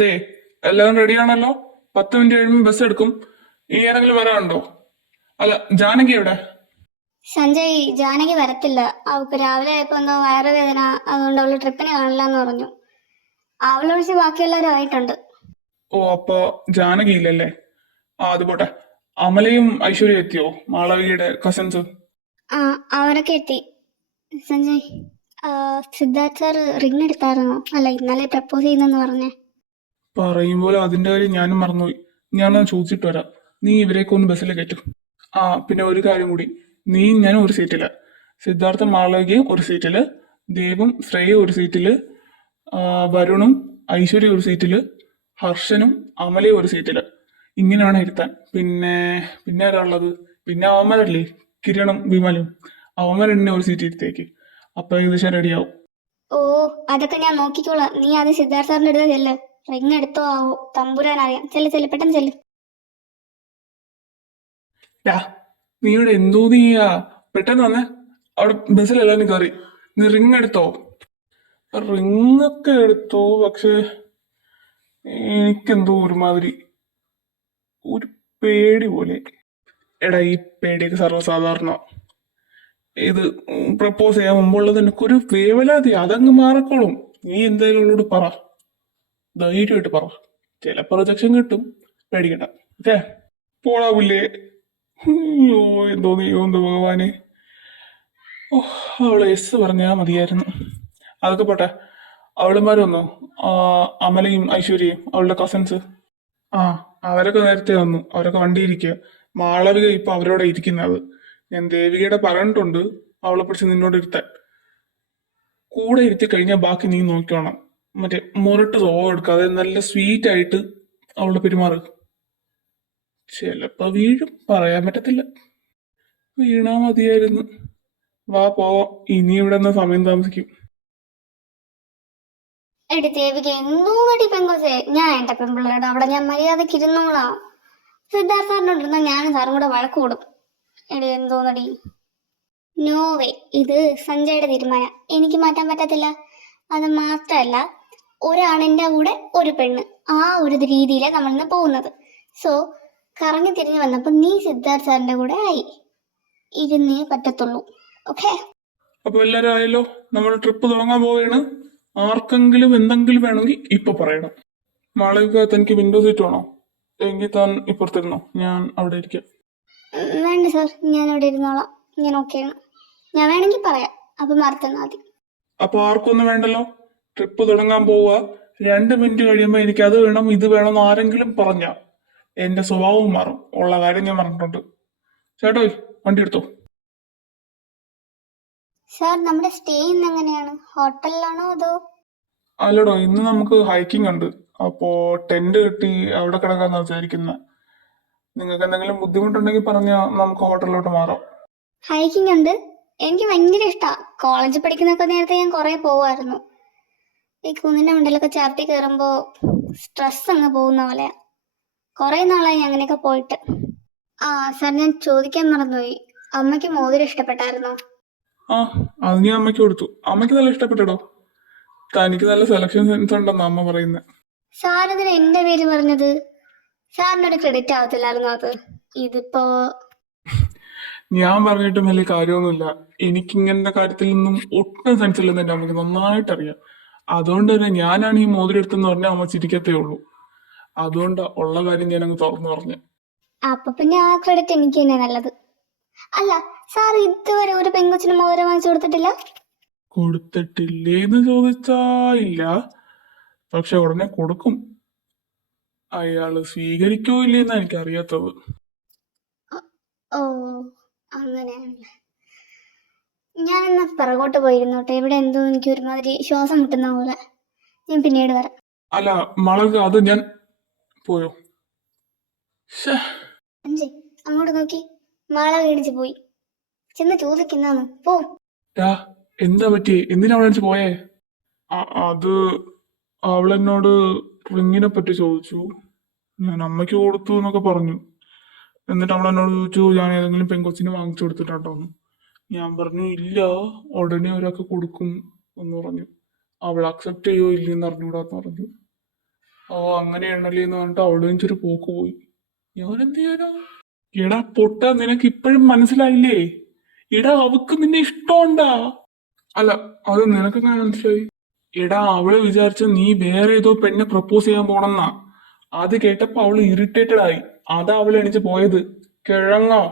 അതെ, എല്ലാവരും റെഡിയാണല്ലോ. 10 മിനിറ്റ് കഴിയുമ്പോൾ ബസ് എടുക്കും. ഇനി ആരെങ്കിലും വരാനുണ്ടോ? അല്ല, ജാനകി എവിടെ? സഞ്ജയ്, ജാനകി വരത്തില്ല. അവൾക്ക് രാവിലെ ആയപ്പോ എന്തോ വയറുവേദന, അതുകൊണ്ട് അവള് ട്രിപ്പിന് കാണില്ല എന്ന് പറഞ്ഞു. അവളൊഴിച്ച് ബാക്കി എല്ലാവരും ആയിട്ടുണ്ട്. ഓ, അപ്പൊ ജാനകി ഇല്ലല്ലേ? അത് പോട്ടെ. അമലയും ഐശ്വര്യം എത്തിയോ? മാളവികയുടെ കസിൻസ്. ആ, അവരൊക്കെ എത്തി. സഞ്ജയ്, ആ, സിദ്ധാർത്ഥ് സാർ റിങ് എടുത്തായിരുന്നോ? അല്ല, ഇന്നലെ പ്രപ്പോസ് ചെയ്യുന്നെന്ന് പറഞ്ഞേ. പറയുമ്പോൾ അതിന്റെ കാര്യം ഞാനും മറന്നുപോയി. ഞാനൊന്ന് ചോദിച്ചിട്ട് വരാം. നീ ഇവരെയൊക്കെ ഒന്ന് ബസ്സിൽ കയറ്റും. ആ, പിന്നെ ഒരു കാര്യം കൂടി. നീ ഞാനും ഒരു സീറ്റില്, സിദ്ധാർത്ഥ മാളവികയും ഒരു സീറ്റില്, ദേവും ശ്രേയ ഒരു സീറ്റില്, വരുണും ഐശ്വര്യ ഒരു സീറ്റില്, ഹർഷനും അമലയും ഒരു സീറ്റില്. ഇങ്ങനെ വേണം ഇരുത്താൻ. പിന്നെ ആരാളുള്ളത്? പിന്നെ അവന്മാരല്ലേ, കിരണും വിമലും. അവന്മാരെന്നെ ഒരു സീറ്റ് ഇരുത്തേക്ക്. അപ്പൊ ഏകദേശം റെഡിയാവും. ഓ, അതൊക്കെ ഞാൻ നോക്കിക്കോളാം. നീ അത് സിദ്ധാർത്ഥ് സാറിന്റെ അടുത്ത് ചെല്ല്. റിങ് എടുത്തോ ആവോ, തമ്പുരാൻ അറിയാം. ചെല്ല്, പെട്ടെന്ന് ചെല്ല്. യാ, നീ ഇവിടെ എന്തോ നീയാ? പെട്ടെന്ന് വന്നേ. അവിടെ ബസ്സിലെല്ലാരും കയറി. നീ റിങ് എടുത്തോ? റിങ് ഒക്കെ എടുത്തു, പക്ഷെ എനിക്കെന്തോ ഒരുമാതിരി ഒരു പേടി പോലെ. എടാ, ഈ പേടിയൊക്കെ സർവ്വസാധാരണ. ഇത് പ്രപ്പോസ് ചെയ്യാൻ മുമ്പുള്ളത് എനിക്കൊരു വേവലാതി, അതങ്ങ് മാറിക്കോളും. നീ എന്തായാലും അവളോട് പറ, ധൈര്യമായിട്ട് പറ. ചിലപ്പോൾ റിജക്ഷൻ കിട്ടും, പേടിക്കണ്ട. ഓക്കെ, പോടാ പുല്ലേ. അയ്യോ, എന്തോ നീയോ എന്തോ ഭഗവാനെ. ഓ, അവള് എസ് പറഞ്ഞാൽ മതിയായിരുന്നു. അതൊക്കെ പോട്ടെ. അവളുമാർ വന്നോ? അമലയും ഐശ്വര്യയും അവളുടെ കസിൻസ്. ആ, അവരൊക്കെ നേരത്തെ വന്നു. അവരൊക്കെ വണ്ടി ഇരിക്കുക. മാളവിക ഇപ്പൊ അവരോടെ ഇരിക്കുന്നത്. ഞാൻ ദേവികയുടെ പറഞ്ഞിട്ടുണ്ട് അവളെ പിടിച്ച് നിന്നോട് ഇരുത്താൻ. കൂടെ ഇരുത്തി കഴിഞ്ഞാൽ ബാക്കി നീ നോക്കിക്കോണം. മറ്റേ മുരട്ട് സ്വഭാവം എടുക്കാതെ നല്ല സ്വീറ്റ് ആയിട്ട് അവളോട് പെരുമാറുക. ചിലപ്പോ വീഴും, പറയാൻ പറ്റത്തില്ല. വീണാ മതിയായിരുന്നു. വാ പോവാം. ഇനി ഇവിടെ നിന്ന് സമയം താമസിക്കും. എടി ദേവിക, എന്തോ നടി പെങ്കോസേ. ഞാൻ എന്റെ പെൺപിള്ളേരുടെ അവിടെ ഞാൻ മര്യാദക്ക് ഇരുന്നോളാം. സിദ്ധാർത്ഥ സാറിനോണ്ടിരുന്ന ഞാനും സാറും കൂടെ വഴക്ക് കൂടും. എടി എന്തോ നടി. നോ വേ, ഇത് സഞ്ജയുടെ തീരുമാനം, എനിക്ക് മാറ്റാൻ പറ്റത്തില്ല. അത് മാത്രല്ല, ഒരാണിന്റെ കൂടെ ഒരു പെണ്ണ്, ആ ഒരു രീതിയിലാണ് നമ്മളിന്ന് പോകുന്നത്. സോ കറങ്ങി തിരിഞ്ഞു വന്നപ്പോ നീ സിദ്ധാർത്ഥ സാറിന്റെ കൂടെ ആയി. ഇരുന്നേ പറ്റത്തുള്ളൂ. ഓക്കെ? അപ്പൊ എല്ലാരും ആയല്ലോ. നമ്മൾ ട്രിപ്പ് തുടങ്ങാൻ പോവുകയാണ്. ആർക്കെങ്കിലും എന്തെങ്കിലും വേണമെങ്കിൽ ഇപ്പൊ പറയണം. മാളവിക, തനിക്ക് വിൻഡോ സീറ്റ് വേണോ? എങ്കിൽ താൻ ഇപ്പുറത്തിരുന്നോ, ഞാൻ അവിടെ ഇരിക്കാം. വേണ്ട സാർ, ഞാൻ അവിടെ ഇരുന്നോളാം. ഞാൻ ഓക്കെയാണ്. ഞാൻ വേണമെങ്കിൽ പറയാം, അപ്പൊ മാറിത്തന്നാ മതി. അപ്പൊ ആർക്കൊന്നും വേണ്ടല്ലോ. ട്രിപ്പ് തുടങ്ങാൻ പോവുക. 2 മിനിറ്റ് കഴിയുമ്പോ എനിക്ക് അത് വേണം ഇത് വേണം എന്ന് ആരെങ്കിലും പറഞ്ഞ എന്റെ സ്വഭാവവും മാറും. ഉള്ള കാര്യം ഞാൻ പറഞ്ഞിട്ടുണ്ട്. ചേട്ടോ, വണ്ടി എടുത്തോ. സാർ, നമ്മുടെ സ്റ്റേ ഇന്ന് എങ്ങനെയാണ്? ഹോട്ടലിലാണോ അതോ? അല്ലടോ, ഇന്ന് നമുക്ക് ഹൈക്കിംഗ് ഉണ്ട്. അപ്പോ ടെന്റ് കെട്ടി അവിടെ കിടക്കാന്നാ വിചാരിക്കുന്നത്. നിങ്ങൾക്ക് എന്തെങ്കിലും ബുദ്ധിമുട്ടുണ്ടെങ്കിൽ പറഞ്ഞാൽ നമുക്ക് ഹോട്ടലിലോട്ട് മാറാം. ഹൈക്കിംഗ് ഉണ്ട്. എനിക്ക് ഭയങ്കര ഇഷ്ടാ. കോളേജിൽ പഠിക്കുന്നൊക്കെ നേരത്തെ ഞാൻ കുറെ പോവായിരുന്നു. ഈ കുന്നിന്റെ മണ്ടലൊക്കെ ചാർട്ടി കയറുമ്പോ സ്ട്രെസ് അങ്ങ് പോകുന്ന പോലെയാ. കുറെ നാളായി ഞാൻ അങ്ങനെയൊക്കെ പോയിട്ട്. ആ സാർ, ഞാൻ ചോദിക്കാൻ മറന്നുപോയി. അമ്മയ്ക്ക് മോതിരം ഇഷ്ടപ്പെട്ടായിരുന്നോ? ആ, അത് ഞാൻ അമ്മയ്ക്ക് കൊടുത്തു. അമ്മയ്ക്ക് നല്ല ഇഷ്ടപ്പെട്ടോ. തനിക്ക് നല്ല സെലക്ഷൻ സെൻസ് ഉണ്ടെന്ന് അമ്മ പറയുന്നത്. സാർ ഇതിന് എന്റെ പേര് പറഞ്ഞത്? സാറിനൊരു ക്രെഡിറ്റ് ആവത്തില്ലായിരുന്നു അത്? ഇതിപ്പോ ഞാൻ പറഞ്ഞിട്ടും വലിയ കാര്യമൊന്നുമില്ല. എനിക്ക് ഇങ്ങനത്തെ കാര്യത്തിൽ നിന്നും ഒട്ടും സെൻസ് ഇല്ലെന്ന് എന്റെ അമ്മയ്ക്ക് നന്നായിട്ട് അറിയാം. അതുകൊണ്ട് തന്നെ ഞാനാണ് ഈ മോതിരം എടുത്തെന്ന് പറഞ്ഞാൽ അമ്മ ചിരിക്കത്തേ ഉള്ളൂ. അതുകൊണ്ട് ഉള്ള കാര്യം ഞാൻ അങ്ങ് തുറന്നു പറഞ്ഞു. അപ്പൊ പിന്നെ ആ ക്രെഡിറ്റ് എനിക്ക് തന്നെ നല്ലത്. അല്ല, സാർ ഇതുവരെ ഒരു പെങ്കൊച്ചിന് മോതിരം വാങ്ങിച്ചു കൊടുത്തിട്ടില്ല? കൊടുത്തിട്ടില്ലേന്ന് ചോദിച്ചാ ഇല്ല, പക്ഷെ ഉടനെ കൊടുക്കും. അയാള് സ്വീകരിക്കോ ഇല്ലേന്നാ എനിക്ക് അറിയാത്തത്. ഓ, അങ്ങനെയാണല്ലേ. ഞാനെന്നാ പിറകോട്ട് പോയിരുന്നോട്ടെ. ഇവിടെ എന്തോ എനിക്ക് ഒരുമാതിരി ശ്വാസം മുട്ടുന്ന പോലെ. ഞാൻ പിന്നീട് വരാം. അല്ല മളക, അത് ഞാൻ പോയോ? ശ്ശേ. അഞ്ചേ, അങ്ങോട്ട് നോക്കി. മാള വീണിച്ച് പോയി. ചെന്ന് ചോദിക്കുന്നാന്ന് പോ. ടാ, എന്താ പറ്റി? എന്തിനാ അവളെ വിളിച്ച് പോയേ? അത് അവളെന്നോട് റിങ്ങിനെ പറ്റി ചോദിച്ചു. ഞാൻ അമ്മയ്ക്ക് കൊടുത്തു എന്നൊക്കെ പറഞ്ഞു. എന്നിട്ട് അവളെന്നോട് ചോദിച്ചു ഞാൻ ഏതെങ്കിലും പെങ്കൊച്ചിന് വാങ്ങിച്ചു കൊടുത്തിട്ടുണ്ടോന്ന്. ഞാൻ പറഞ്ഞു ഇല്ല, ഉടനെ ഒരാൾക്ക് കൊടുക്കും എന്ന് പറഞ്ഞു. അവൾ അക്സെപ്റ്റ് ചെയ്യോ ഇല്ലെന്ന് അറിഞ്ഞൂടാന്ന് പറഞ്ഞു. ഓ അങ്ങനെയാണല്ലേ എന്ന് പറഞ്ഞിട്ട് അവിടെ വെച്ചൊരു പോക്ക് പോയി. ഞാൻ എന്ത് ചെയ്യാനാ? എടാ പൊട്ട, നിനക്ക് ഇപ്പോഴും മനസ്സിലായില്ലേ? എടാ അവക്ക് നിന്നെ ഇഷ്ടമുണ്ടാ? അല്ല, അത് നിനക്കെങ്ങനെ മനസ്സിലായി? എടാ അവള് വിചാരിച്ച നീ വേറെ ഏതോ പെണ്ണെ പ്രപ്പോസ് ചെയ്യാൻ പോണെന്നാ. അത് കേട്ടപ്പോ അവള് ഇറിറ്റേറ്റഡ് ആയി. അതാ അവള് എണീച്ച് പോയത്. കിഴങ്ങോ?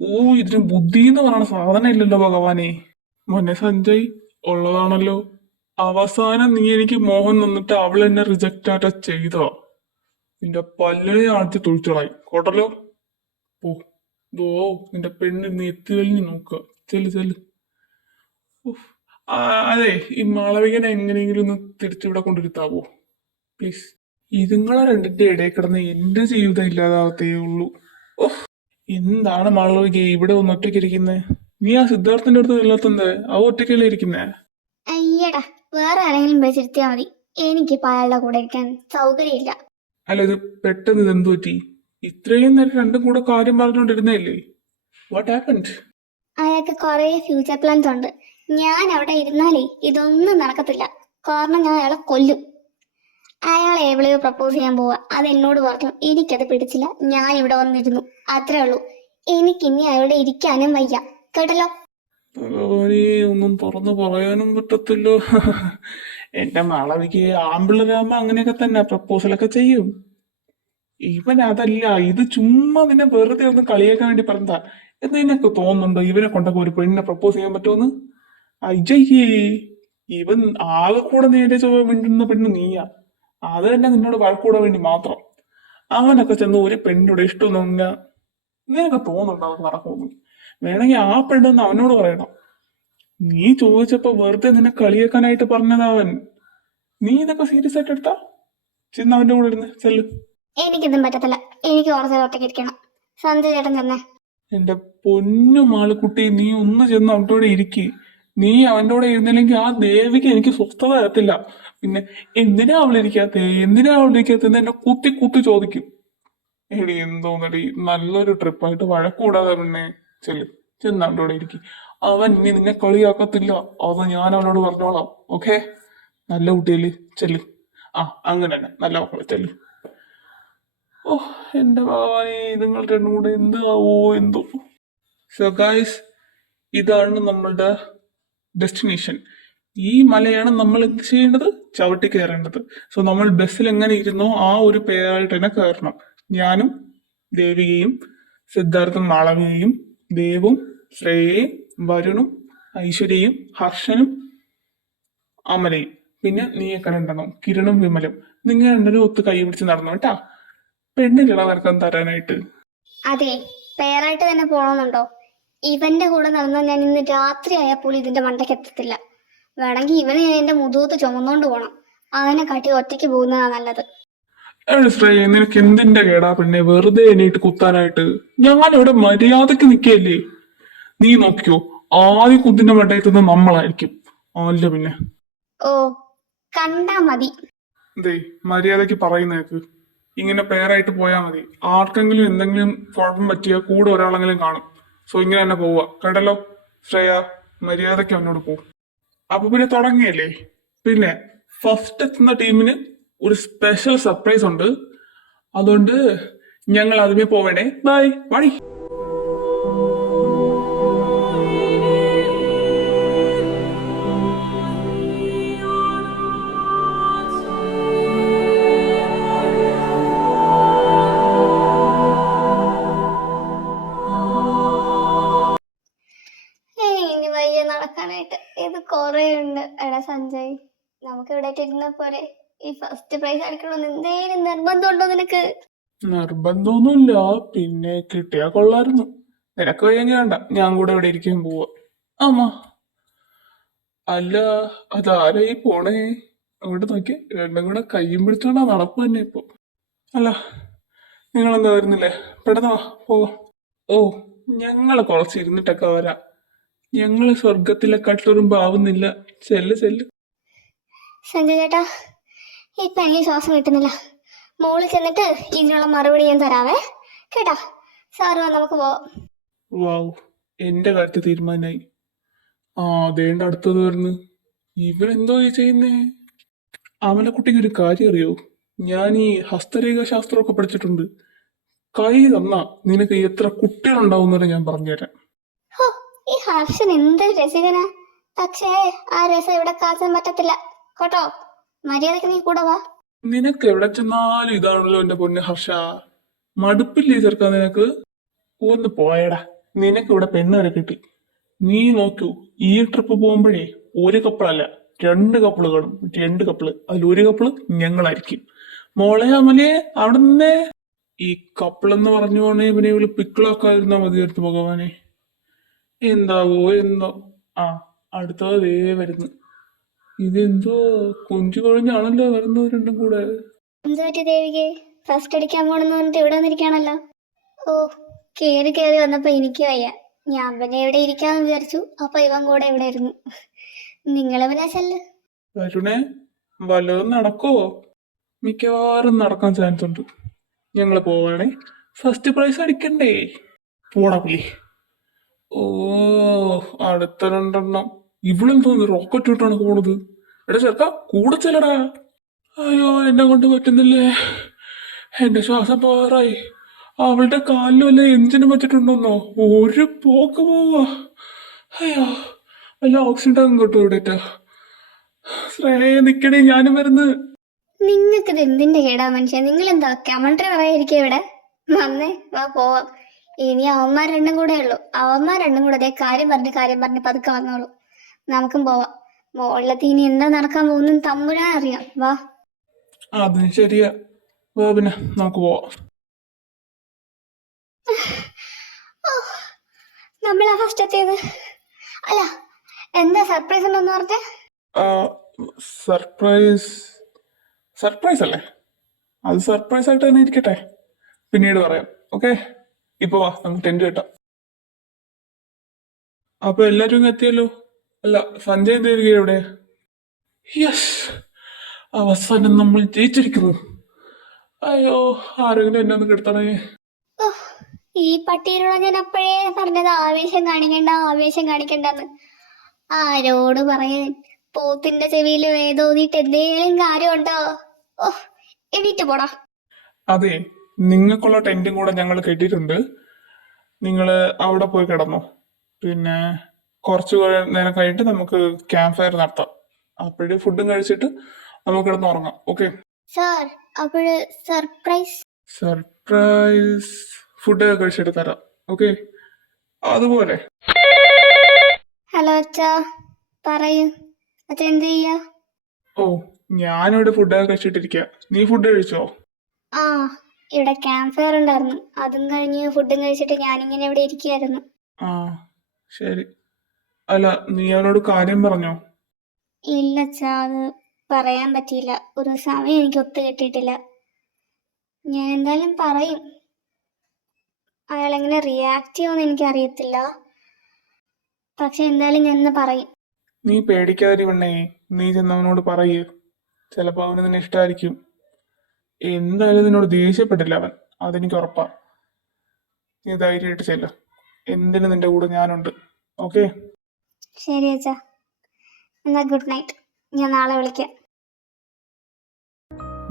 ഓ, ഇതിന് ബുദ്ധി എന്ന് പറയുന്ന സാധനം ഇല്ലല്ലോ ഭഗവാനെ. മോനെ സഞ്ജയ്, ഉള്ളതാണല്ലോ. അവസാനം നീ എനിക്ക് മോഹം തന്നിട്ട് അവൾ എന്നെ റിജക്റ്റ് ആയിട്ട് ചെയ്തോ? നിന്റെ പല്ലിനെ ആഴ്ച തൊഴിച്ചോളായി കോട്ടല്ലോ. ഓ ദോ, നിന്റെ പെണ്ണ് നീ എത്തിവലിഞ്ഞ് നോക്കുക. ചെല്ല് ചെല്ല്. ഉഫ്. ആ, അതെ, ഈ മാളവികനെ എങ്ങനെയെങ്കിലും ഒന്ന് തിരിച്ചിവിടെ കൊണ്ടിരുത്താവോ പ്ലീസ്? ഇതുങ്ങളെ രണ്ടിന്റെ ഇടയിൽ കിടന്ന് എന്റെ ജീവിതം ഇല്ലാതാവത്തേ ഉള്ളൂ. ഓഹ്, എന്താണ് മാളവിക ഇവിടെ ഒന്ന് ഒറ്റയ്ക്ക് ഇരിക്കുന്നത്? നീ ആ സിദ്ധാർത്ഥന്റെ അടുത്ത് ഇല്ലാത്തത് അവ ഒറ്റയ്ക്കല്ലേ ഇരിക്കുന്നേ? അയ്യടാ, വേറെ ആരെങ്കിലും വിളിച്ചിരുത്തിയാ മതി. എനിക്കിപ്പോ അയാളുടെ കൂടെ ഇരിക്കാൻ സൗകര്യമില്ല. അല്ല, ഇത് പെട്ടെന്ന് ഇതെന്തു പറ്റി? ഇത്രയും നേരം രണ്ടും കൂടെ കാര്യം പറഞ്ഞുകൊണ്ടിരുന്നേല്ലേ? What happened? അയാൾക്ക് കുറെ ഫ്യൂച്ചർ പ്ലാൻസ് ഉണ്ട്. ഞാൻ അവിടെ ഇരുന്നാലേ ഇതൊന്നും നടക്കത്തില്ല. കാരണം ഞാൻ അയാളെ കൊല്ലും. അയാൾ എവിടെയോ പ്രപ്പോസ് ചെയ്യാൻ പോവാ. അത് എന്നോട് പറഞ്ഞു. എനിക്കത് പിടിച്ചില്ല. ഞാൻ ഇവിടെ വന്നിരുന്നു. അത്രേ ഉള്ളൂ. എനിക്കിനി അവിടെ ഇരിക്കാനും വയ്യ. കേട്ടല്ലോ? ഭഗവാനെ, ഒന്നും തുറന്നു പറയാനും പറ്റത്തില്ലോ. എന്റെ മാളവിക്ക് ആമ്പിള്ളരാകുമ്പോ അങ്ങനെയൊക്കെ തന്നെ പ്രപ്പോസലൊക്കെ ചെയ്യും. ഇവൻ അതല്ല, ഇത് ചുമ്മാ നിന്നെ വെറുതെ ഒന്ന് കളിയാക്കാൻ വേണ്ടി പറഞ്ഞതാ. എന്ന് നിനക്ക് തോന്നുന്നുണ്ടോ ഇവനെ കൊണ്ടൊക്കെ ഒരു പെണ്ണിനെ പ്രപ്പോസ് ചെയ്യാൻ പറ്റുമെന്ന്? അയ്യേ, ഇവൻ ആകെ കൂടെ നേരെ ചൊവ്വ മിണ്ടുന്ന പെണ്ണ് നീയാ. അത് തന്നെ നിന്നോട് വഴക്കൂടാൻ വേണ്ടി മാത്രം. അവനൊക്കെ ചെന്ന് ഒരു പെണ്ണിനോട് ഇഷ്ടമൊന്നുമില്ല. നിനക്ക് തോന്നുന്നുണ്ടോ അത് നടക്കുമെന്ന്? വേണമെങ്കിൽ ആ പെണ്ണെന്ന് അവനോട് പറയണം. നീ ചോദിച്ചപ്പോ വെറുതെ നിന്നെ കളിയാക്കാനായിട്ട് പറഞ്ഞതാവൻ. നീ ഇതൊക്കെ സീരിയസ് ആയിട്ട് എടുത്താ? ചെന്ന് അവന്റെ കൂടെ ഇരുന്ന് ചെല്ല്. എനിക്കിതും പറ്റത്തില്ല. എനിക്ക് കുറച്ച് നേരം ഒറ്റയ്ക്ക് ഇരിക്കണം. സഞ്ജയ് ചേട്ടൻ തന്നെ. എന്റെ പൊന്നു മാളുക്കുട്ടി, നീ ഒന്ന് ചെന്ന് അവൻ്റെ കൂടെ ഇരിക്ക്. നീ അവൻ്റെ കൂടെ ഇരുന്നില്ലെങ്കിൽ ആ ദേവിക്ക് എനിക്ക് സ്വസ്ഥത തരത്തില്ല. പിന്നെ എന്തിനാ അവളിരിക്കാത്ത, എന്തിനാ അവളിരിക്കാത്ത എന്നെ കുത്തി കുത്തി ചോദിക്കും. എടി എന്തോന്നടി, നല്ലൊരു ട്രിപ്പായിട്ട് വഴക്കൂടാതെ പിന്നെ ചെല്ല്. ചെന്ന് അവൻ്റെ കൂടെ ഇരിക്കും. അവൻ ഇനി നിന്നെ കളിയാക്കത്തില്ല. അത് ഞാൻ അവനോട് പറഞ്ഞോളാം. ഓക്കെ? നല്ല കുട്ടിയല്ലേ, ചെല്ല്. ആ, അങ്ങനെ തന്നെ, നല്ല മക്കളെ, ചെല്ല്. ഓ, എന്റെ ഭഗവാനെ, നിങ്ങൾ രണ്ടും കൂടെ എന്താവോ എന്തോ. സോ ഗായ്സ്, ഇതാണ് നമ്മളുടെ ഡെസ്റ്റിനേഷൻ. ഈ മലയാണ് നമ്മൾ എന്ത് ചെയ്യേണ്ടത്? ചവിട്ടി കയറേണ്ടത്. സോ നമ്മൾ ബസ്സിൽ എങ്ങനെ ഇരുന്നോ ആ ഒരു പേരായിട്ട് തന്നെ കയറണം. ഞാനും ദേവികയും സിദ്ധാർത്ഥും മാളവികയും ദേവും ശ്രേയയും വരുണും ഐശ്വര്യയും ഹർഷനും അമലയും പിന്നെ നീയൊക്കെ രണ്ടെണ്ണം കിരണും വിമലും. നിങ്ങൾ രണ്ടും ഒത്ത് കൈ പിടിച്ച് നടന്നു കേട്ടാ, പെണ്ണിലുള്ള നിനക്കം തരാനായിട്ട്. അതെ, പേരായിട്ട് തന്നെ പോണമെന്നുണ്ടോ? ഇവന്റെ കൂടെ നടന്നാൽ ഞാൻ ഇന്ന് രാത്രി ആയപ്പോൾ ഇതിന്റെ മണ്ടയ്ക്ക് എത്തത്തില്ല. വേണമെങ്കിൽ ഇവനെ ഞാൻ എന്റെ മുതുകത്ത് ചുമന്നുകൊണ്ട് പോണം. അവനെ കാട്ടി ഒറ്റയ്ക്ക് പോകുന്നതാ നല്ലത്. ശ്രേയ, നിനക്ക് എന്തിന്റെ കേടാ പെണ്ണെ വെറുതെ എണീട്ട് കുത്താനായിട്ട്? ഞാനിവിടെ മര്യാദക്ക് നിൽക്കല്ലേ. നീ നോക്കിയോ, ആദ്യം കുത്തിന്റെ മണ്ടയത്തുനിന്ന് നമ്മളായിരിക്കും. അല്ല പിന്നെ. ഓ, കണ്ടാ മതി. ദേ, മര്യാദക്ക് പറയുന്നേക്ക്. ഇങ്ങനെ പേരായിട്ട് പോയാ മതി. ആർക്കെങ്കിലും എന്തെങ്കിലും കുഴപ്പം പറ്റിയാൽ കൂടെ ഒരാളെങ്കിലും കാണും. സോ ഇങ്ങനെ തന്നെ പോവുക കേട്ടല്ലോ. ശ്രേയ, മര്യാദക്ക് അവനോട് പോകും. അപ്പൊ പിന്നെ തുടങ്ങിയല്ലേ. പിന്നെ ഫസ്റ്റ് എത്തുന്ന ടീമിന് ഒരു സ്പെഷ്യൽ സർപ്രൈസ് ഉണ്ട്. അതുകൊണ്ട് ഞങ്ങൾ അതിമേ പോവേണേ. ബൈ, വഴി. ഇനി വയ്യ നടക്കാനായിട്ട്. ഇത് കൊറേ ഉണ്ട്. എടാ സഞ്ജയ്, നമുക്ക് ഇവിടെ ഇരുന്ന പോരെ? ഈ ഫസ്റ്റ് പ്രൈസ് അടിക്കണമെന്ന് എന്തേലും നിർബന്ധം ഉണ്ടോ നിനക്ക്? നിർബന്ധമൊന്നുമില്ല, പിന്നെ കിട്ടിയാ കൊള്ളായിരുന്നു. നിനക്ക് വയ്യെങ്കിൽ വേണ്ട, ഞാൻ കൂടെ ഇവിടെ ഇരിക്കാൻ പോവാ. ആമാ, അല്ല, അതാരായി പോണേ? അങ്ങോട്ട് നോക്കി, രണ്ടും കൂടെ കയ്യും പിടിച്ചോണ്ടാ നടപ്പ് തന്നെ ഇപ്പൊ. അല്ല, നിങ്ങളെന്താ വരുന്നില്ലേ? പെട്ടെന്ന് വാ, പോവാം. ഓ, ഞങ്ങള് കുറച്ച് ഇരുന്നിട്ടൊക്കെ വരാം. ഞങ്ങള് സ്വർഗത്തിലെ കട്ടുറുമ്പ് ആവുന്നില്ല. ചെല്ല് ചെല്ല്. സഞ്ജയ് ചേട്ടാ, ഇപ്പൊ എനിക്ക് ശ്വാസം കിട്ടുന്നില്ല. മോളിൽ ചെന്നിട്ട് ഇതിനുള്ള മറുപടി ഞാൻ തരാവേ, കേട്ടാ? സാറ് വാ, നമുക്ക് പോവാം. വാവ്, എന്റെ കാര്യത്തിൽ തീരുമാനമായി. ആ, അതേണ്ട അടുത്തത് വരുന്നു. ഇവരെന്തോ ഈ ചെയ്യുന്നേ? അമലക്കുട്ടിക്ക് ഒരു കാര്യം അറിയോ? ഞാൻ ഈ ഹസ്തരേഖ ശാസ്ത്രമൊക്കെ പഠിച്ചിട്ടുണ്ട്. കൈ തന്നാ നിനക്ക് എത്ര കുട്ടികളുണ്ടാവുന്നവരെ ഞാൻ പറഞ്ഞുതരാം. ഹോ, ഈ ഹർഷൻ എന്തൊരു രസികനാ. പക്ഷേ ആ രസം ഇവിടെ കാച്ചാൻ പറ്റത്തില്ല കേട്ടോ. മര്യാദക്ക് നീ കൂടെ വാ. നിനക്ക് എവിടെ ചെന്നാലും ഇതാണല്ലോ എന്റെ പൊന്ന് ഹർഷ. മടുപ്പില്ലേ ചെറുക്കാ നിനക്ക്? ഒന്ന് പോയടാ. നിനക്ക് ഇവിടെ പെണ്ണ് വരെ കിട്ടി. നീ നോക്കൂ, ഈ ട്രിപ്പ് പോകുമ്പോഴേ ഒരു കപ്പിളല്ല 2 കപ്പിള് കാണും. 2 കപ്പിള്. അതിൽ ഒരു കപ്പിള് ഞങ്ങളായിരിക്കും. മോളെ അമലേ, അവിടെ നിന്നേ. ഈ കപ്പിളെന്ന് പറഞ്ഞു പോണേ ഇവനെ ഇവള് പിക്കിളാക്കാതിരുന്നാ മതിയായിരുന്നു ഭഗവാനെ. എന്താവോ എന്തോ. ആ, അടുത്തത് ദേ വരുന്നു. ഇതെന്തോ കൊഞ്ചു കഴിഞ്ഞാണല്ലോ വരുന്നത് രണ്ടും കൂടെ. എന്ത് പറ്റി ദേവികെ? ഫസ്റ്റ് അടിക്കാൻ പോണെന്ന് പറഞ്ഞിട്ട് ഇവിടെ വന്നിരിക്കാണല്ലോ. ഓ, കേറി കേറി വന്നപ്പോ എനിക്ക് വയ്യ. ഞാൻ പിന്നെ ഇവിടെ ഇരിക്കാന്ന് വിചാരിച്ചു. അപ്പൊ ഇവൻ കൂടെ ഇവിടെ ഇരുന്നു. നിങ്ങളെവനാ ചെല്ല്. വരുണേ, വല്ലതും നടക്കുവോ? മിക്കവാറും നടക്കാൻ ചാൻസ് ഉണ്ട്. ഞങ്ങള് പോവാണേ. ഫസ്റ്റ് പ്രൈസ് അടിക്കണ്ടേ? പോടാ പുള്ളി. ഓ, അടുത്ത 2 ഇവളും തോന്നുന്നു റോക്കറ്റ് ഇട്ടാണ് പോണത്. എടാ ചെറുക്ക, കൂടെ ചെല്ലടാ. അയ്യോ, എന്നെ കൊണ്ട് പറ്റുന്നില്ലേ. എന്റെ ശ്വാസം പോറായി. അവളുടെ കാലിലും വല്ല എഞ്ചിനും വെച്ചിട്ടുണ്ടോന്നോ? ഒരു പോക്ക് പോവാ. അയ്യോ, വല്ല ഓക്സിഡൻ കേട്ടോ ഇവിടെ. ശ്രേയ നിക്കണേ, ഞാനും വരുന്നു. നിങ്ങക്ക് ഇത് എന്തിന്റെ കേടാ മനുഷ്യ? നിങ്ങൾ എന്താ കമൻട്രി പറയാതിരിക്കുക ഇവിടെ? വന്നേ, വാ പോവാം. ഇനി അവന്മാർ 2 കൂടെ ഉള്ളു. അവന്മാർ 2 കൂടെ അതേ കാര്യം പറഞ്ഞ് പതുക്കെ വന്നോളൂ. നമുക്കും പോവാം. മോളിലത്ത് ഇനി എന്താ നടക്കാൻ പോകുന്ന തമ്പുരാൻ അറിയാം. വാ. അതും ശരിയാ. വാ പിന്നെ നമുക്ക് പോവാം. ഓ, നമ്മളാ ഫസ്റ്റ് എത്തിയത്. അല്ല, എന്താ സർപ്രൈസ് ഉണ്ടെന്ന് പറഞ്ഞേ? സർപ്രൈസ് അല്ലേ? അത് സർപ്രൈസ് ആയിട്ട് തന്നെ ഇരിക്കട്ടെ, പിന്നീട് പറയാം. ഓക്കെ, ഇപ്പൊ വാ, നമുക്ക് ടെന്റ് കെട്ടാം. അപ്പൊ എല്ലാരും ഇങ്ങ് എത്തിയല്ലോ. അല്ല, സഞ്ജയ് ദേവിക എവിടെ? യെസ്, അവസാനം നമ്മൾ ജയിച്ചിരിക്കുന്നു. അയ്യോ, ആരെങ്കിലും എന്നെ ഒന്ന് കെടുത്തണേ. ഓ, ഈ പട്ടിയിലുള്ള ഞാൻ അപ്പോഴേ പറഞ്ഞത് ആവേശം കാണിക്കണ്ടെന്ന്. ആരോട് പറയാൻ? പോത്തിന്റെ ചെവിയിൽ വേദോതിട്ട് എന്തേലും കാര്യമുണ്ടോ? ഓ, എണീറ്റ് പോടാ. അതെ, നിങ്ങൾക്കുള്ള ടെന്റും കൂടെ ഞങ്ങൾ കെട്ടിയിട്ടുണ്ട്. നിങ്ങൾ അവിടെ പോയി കിടന്നോ. പിന്നെ കുറച്ച് നേരം കഴിഞ്ഞിട്ട് നമുക്ക് ക്യാമ്പ് ഫയർ നടത്താം. അപ്പോഴേ ഫുഡും കഴിച്ചിട്ട് നമുക്ക് കിടന്ന് ഉറങ്ങാം. ഓക്കെ? സാർ, അപ്പോഴ് സർപ്രൈസ് ഫുഡ് കഴിച്ചിട്ട് തരാം. ഓക്കെ, അതുപോലെ. ഹലോ അച്ഛാ, പറയൂ. അച്ഛൻ എന്ത് ചെയ്യാ? ഓ, ഞാനിവിടെ ഫുഡൊക്കെ കഴിച്ചിട്ടിരിക്കുക. നീ ഫുഡ് കഴിച്ചോ? ആ, ഇവിടെ ക്യാമ്പ് ഫയർ ഉണ്ടായിരുന്നു. അതും കഴിഞ്ഞ് ഫുഡും കഴിച്ചിട്ട് ഞാനിങ്ങനെ ഇവിടെ ഇരിക്കുകയായിരുന്നു. ആ, ശരി. അല്ല, നീ അവനോട് കാര്യം പറഞ്ഞോ? ഇല്ല അച്ഛാ, അത് പറയാൻ പറ്റിയില്ല. ഒരു സമയം എനിക്ക് ഒത്തു കിട്ടിയിട്ടില്ല. ഞാൻ എന്തായാലും പറയും. അയാൾ എങ്ങനെ റിയാക്ട് ചെയ്യുമെന്ന് എനിക്കറിയത്തില്ല. പക്ഷെ എന്തായാലും ഞാൻ ഇന്ന് പറയും. നീ പേടിക്കാതിരി പെണ്ണേ. നീ ചെന്നവനോട് പറയൂ. ചിലപ്പോ അവന് നിന്നെ ഇഷ്ടമായിരിക്കും. എന്തായാലും നിന്നോട് ദേഷ്യപ്പെട്ടില്ല അവൻ, അതെനിക്ക് ഉറപ്പാ. നീ ധൈര്യമായിട്ട് ചെല്ല. എന്തിനു നിന്റെ കൂടെ ഞാനുണ്ട്. ഓക്കെ? ശരി അച്ഛാ, എന്നാ ഗുഡ് നൈറ്റ്. ഞാൻ നാളെ വിളിക്കാം.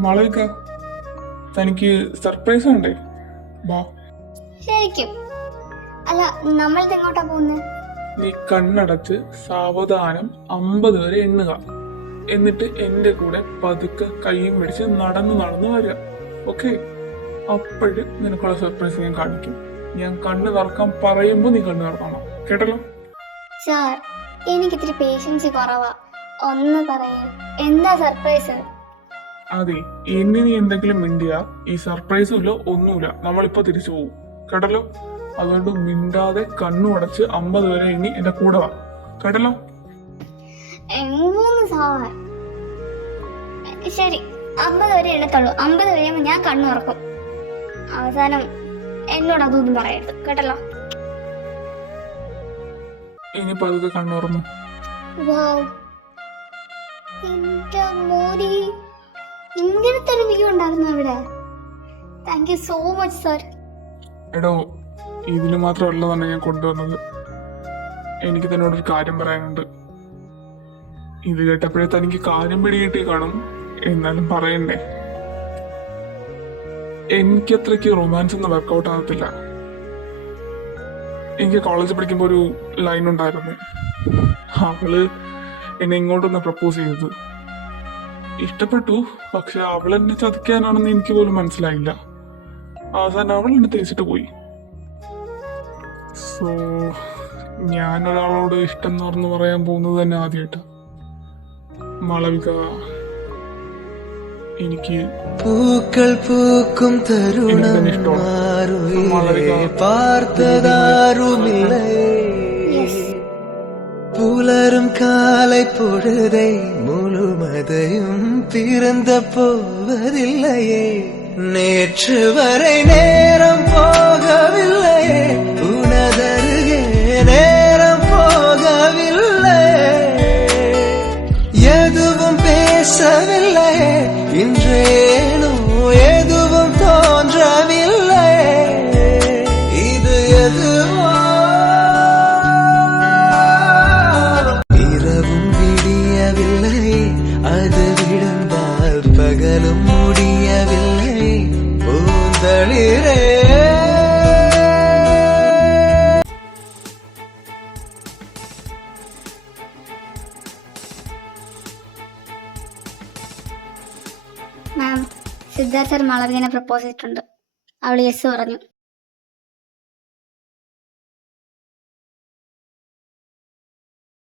മളവിക്ക, തനിക്ക് സർപ്രൈസ് വേണ്ടേ? ബാ. ശരിക്കും? അല്ല, നമ്മളിത് എങ്ങോട്ടാ പോകുന്നത്? നീ കണ്ണടച്ച് സാവധാനം 50 വരെ എണ്ണുക. എന്നിട്ട് എന്റെ കൂടെ പതുക്കെ കൈയും പിടിച്ച് നടന്ന് വരിക. ഓക്കെ? അപ്പോഴും നിനക്കുള്ള സർപ്രൈസ് ഞാൻ കാണിക്കും. ഞാൻ കണ്ണ് തുറക്കാൻ പറയുമ്പോ നീ കണ്ണ് തുറക്കണം. കേട്ടല്ലോ? സാർ, എനിക്കിത്തിരി പേഷ്യൻസ് കുറവാ. ഒന്ന് പറയൂ, എന്താ സർപ്രൈസ്? അതെ, ഇനി നീ എന്തെങ്കിലും മിണ്ടിയ ഈ സർപ്രൈസും ഇല്ല, ഒന്നുമില്ല. നമ്മളിപ്പോ തിരിച്ചു പോകും. കേട്ടല്ലോ? അതുകൊണ്ട് മിണ്ടാതെ കണ്ണു അടച്ച് 50 വരെ ഇനി എന്റെ കൂടെ വാ. കേട്ടല്ലോ? എങ്ങോന്ന് സാർ? ശരി, 50 വരെ എണ്ണത്തുള്ളൂ. 50 കഴിയുമ്പോ ഞാൻ കണ്ണു തുറക്കും. അവസാനം എന്നോട് അതൊന്നും പറയരുത്. കേട്ടല്ലോ? ഇനി പതുക്കെ കണ്ണു തുറന്നു. വാവ്, എന്റെ മോനെ, ഇങ്ങനത്തെ ഒരു വ്യൂ ഉണ്ടായിരുന്നു അവിടെ. Thank you so much sir. എടോ, ഇതിന് മാത്രമല്ല ഞാൻ കൊണ്ടുവന്നത്. എനിക്ക് തന്നോടൊരു കാര്യം പറയാനുണ്ട്. ഇത് കേട്ടപ്പോഴേ തനിക്ക് കാര്യം പിടികിട്ടി കാണും. എന്നാലും പറയണ്ടേ? എനിക്ക് അത്രയ്ക്ക് റൊമാൻസ് ഒന്നും വർക്കൗട്ട് ആകത്തില്ല. എനിക്ക് കോളേജിൽ പഠിക്കുമ്പോൾ ഒരു ലൈൻ ഉണ്ടായിരുന്നു. അവള് എന്നെ ഇങ്ങോട്ടൊന്ന് പ്രപ്പോസ് ചെയ്തത്. ഇഷ്ടപ്പെട്ടു, പക്ഷെ അവൾ എന്നെ ചതിക്കാനാണെന്ന് എനിക്ക് പോലും മനസ്സിലായില്ല. അവസാനം അവൾ എന്നെ തേച്ചിട്ട് പോയി. സോ ഞാൻ ഒരാളോട് ഇഷ്ടം എന്ന് പറയാൻ പോകുന്നത് തന്നെ ആദ്യമായിട്ടാ. മാളവിക, എനിക്ക് പൂക്കൾ പൂക്കും തരുണം பார்த்ததாருமில்லை புலரும் காலை பொழுதை முழுமதையும் பிறந்த போவதில்லையே நேற்று வரை நேரம் போகவில்லையே உனதருகே நேரம் போகவில்லை எதுவும் பேசவில்லை இன்றேனோ எதுவும் தோன்றவில்லை இது எதுவோ இரவும் விடியவில்லை அது விழுந்தால் பகலும் முடியவில்லை பூந்தளிரே മാം, സിദ്ധാർത്ഥ് സാർ മാളവികനെ പ്രപ്പോസ് ചെയ്തിട്ടുണ്ട്. അവൾ യെസ് പറഞ്ഞു.